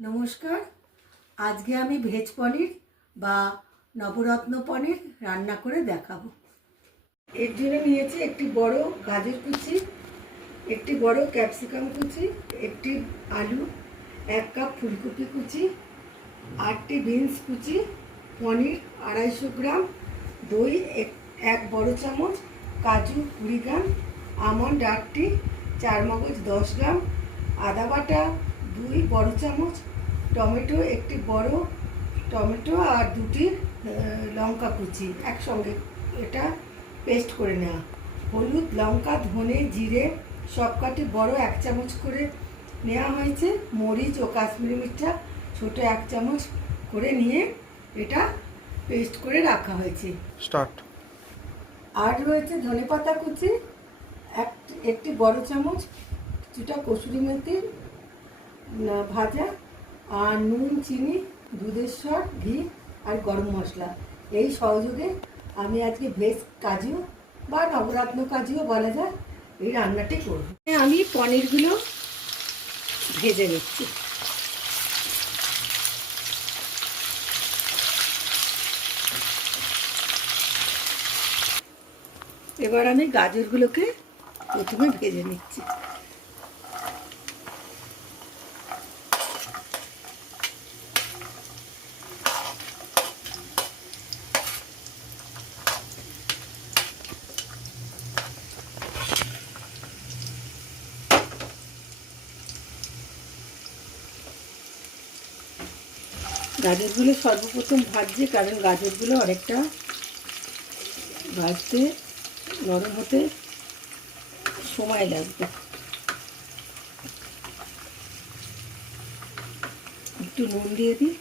নমস্কার। আজকে আমি ভেজ পনির বা নবরত্ন পনির রান্না করে দেখাবো। এর জন্য নিয়েছি একটি বড় গাজর কুচি, একটি বড় ক্যাপসিকাম কুচি, একটি আলু, এক কাপ ফুলকপি কুচি, আটটি বিনস কুচি, পনির আড়াইশো গ্রাম, দই এক- বড় চামচ, কাজু কুড়ি গ্রাম, আমন্ড আটটি চার মগজ দশ গ্রাম, আদা বাটা দুই বড় চামচ টমেটো একটি বড় টমেটো আর দুটি লঙ্কা কুচি। একসঙ্গে এটা পেস্ট করে নেওয়া। হলুদ লঙ্কা ধনে জিরে সব কাটি বড় এক চামচ করে নেওয়া হয়েছে। মরিচ ও কাশ্মীরি মির্চা ছোট এক চামচ করে নিয়ে এটা পেস্ট করে রাখা হয়েছে। স্টার্ট আর রয়েছে ধনেপাতা কুচি। এক একটি বড় চামচ কিছুটা কসুরি মেথি ভাজা আর নুন, চিনি, দুধের সর, ঘি আর গরম মশলা। এই সহযোগে আমি আজকে ভেজ কাজু বা নবরত্ন কাজুও বলা যায়, এই রান্নাটি করব। আমি পনিরগুলো ভেজে নিচ্ছি। এবার আমি গাজরগুলোকে প্রথমে ভেজে নিচ্ছি। গাজরগুলো সর্বপ্রথম ভাজছি, কারণ গাজরগুলো অনেকটা ভাজতে নরম হতে সময় লাগবে। একটু নুন দিয়ে দিই।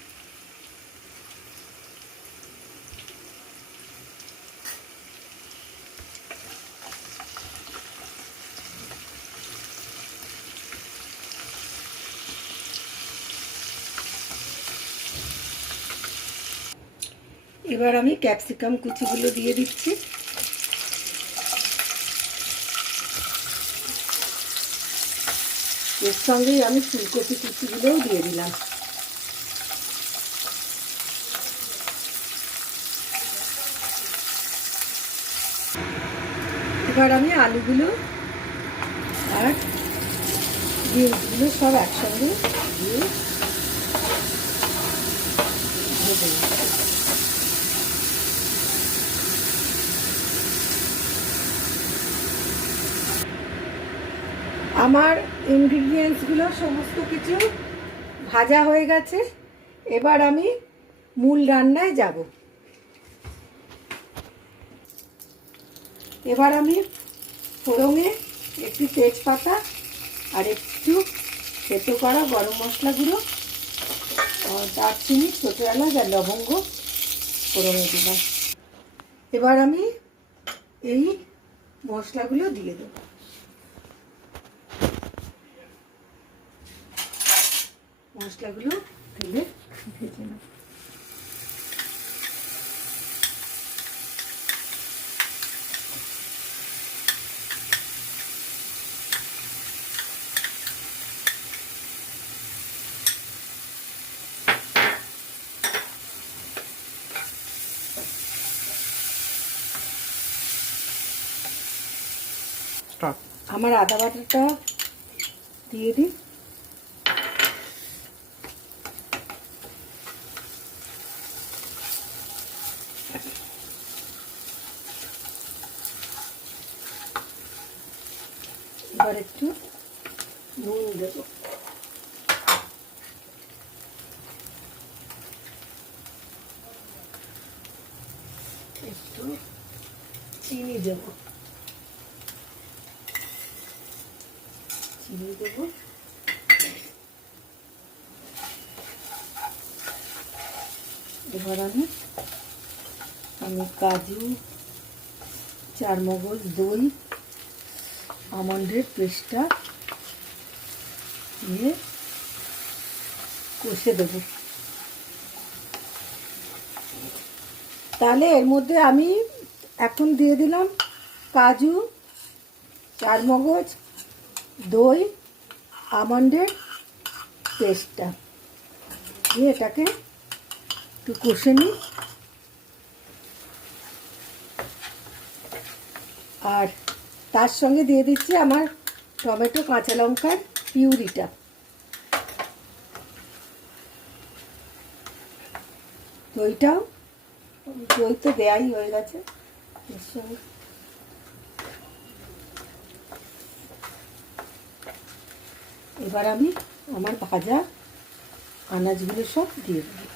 এবার আমি ক্যাপসিকাম কুচিগুলো দিয়ে দিচ্ছি। এর সঙ্গেই আমি ফুলকপি কুচিগুলোও দিয়ে দিলাম। এবার আমি আলুগুলো আর বিনসগুলো সব একসঙ্গে দিয়ে ভেজে আমার ইনগ্রিডিয়েন্টসগুলো সমস্ত কিছু ভাজা হয়ে গেছে। এবার আমি মূল রান্নায় যাব। এবার আমি ফোড়ঙে একটু তেজপাতা আর একটু থেতো করা গরম মশলা গুঁড়ো দারচিনি, ছোটো এলাচ আর লবঙ্গ ফোড়ঙে দিলাম। এবার আমি এই মশলাগুলো দিয়ে দেবো। মশলাগুলো তেলে ভেজে নেব। আমার আদা বাটাটা দিয়ে দিই। এবার একটু নুন দেবো। একটু চিনি দেবো। চিনি দেবো। এবার আমি আমি কাজু, চারমগজ, দই আমন্ডের পেস্টটা দিয়ে কষে দেবো। তাহলে এর মধ্যে আমি এখন দিয়ে দিলাম কাজু, চারমগজ, দই, আমন্ডের পেস্টটা। দিয়ে এটাকে একটু কষে নিই। আর তার সঙ্গে দিয়ে দিচ্ছি আমার টমেটো, কাঁচা লঙ্কার পিউরিটা। দইটাও, দই তো দেয়াই হয়ে গেছে। এর সঙ্গে এবার আমি আমার ভাজা আনাজগুলো সব দিয়ে দেবো।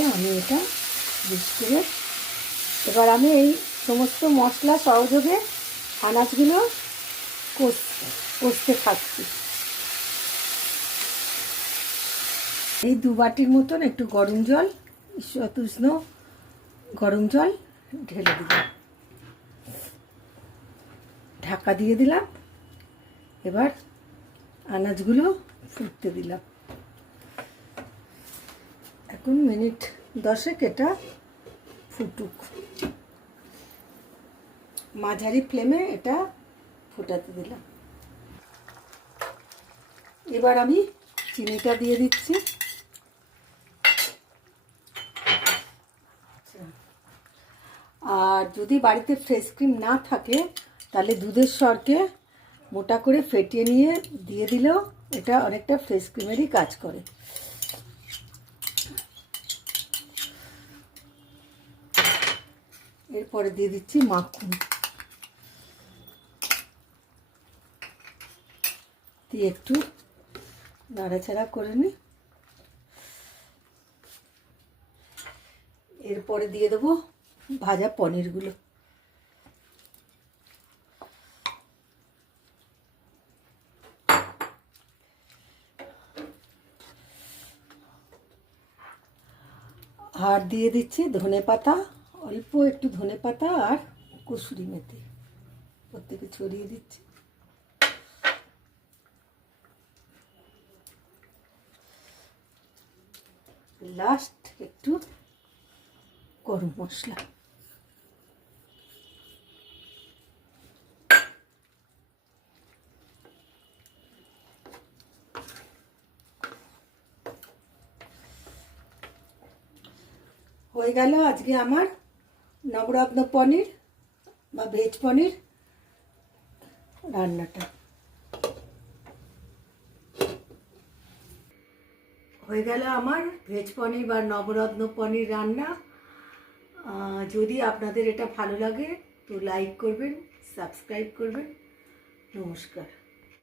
দিয়ে আমি এটা বেশ করে এবার আমি এই সমস্ত মশলা সহযোগে আনাজগুলো কষ- কষতে থাকছি। এই দু বাটির মতন একটু গরম জল উষ্ণ গরম জল ঢেলে দিলাম। ঢাকা দিয়ে দিলাম। এবার আনাজগুলো ফুটতে দিলাম। এখন মিনিট দশেক এটা ফুটুক। মাঝারি ফ্লেমে এটা ফোটাতে দিলাম। এবার আমি চিনিটা দিয়ে দিচ্ছি। আচ্ছা। আর যদি বাড়িতে ফ্রেশ ক্রিম না থাকে, তাহলে দুধের স্বরকে মোটা করে ফেটিয়ে নিয়ে দিয়ে দিলেও এটা অনেকটা ফ্রেশ ক্রিমেরই কাজ করে। এরপরে দিয়ে দিচ্ছি মাখন। দিয়ে একটু নাড়াচাড়া করে নি। এরপরে দিয়ে দেবো ভাজা পনিরগুলো। আর দিয়ে দিচ্ছি ধনে পাতা অল্প একটু ধনে পাতা আর কসুরি মেথি। প্রত্যেকে ছড়িয়ে দিচ্ছি। লাস্ট একটু গরম মশলা। হয়ে গেল আজকে আমার নবরত্ন পনির বা ভেজ পনির? রান্নাটা। হয়ে গেল আমার ভেজ পনির বা নবরত্ন পনির রান্না। যদি আপনাদের এটা ভালো লাগে, তো লাইক করবেন সাবস্ক্রাইব করবেন। নমস্কার।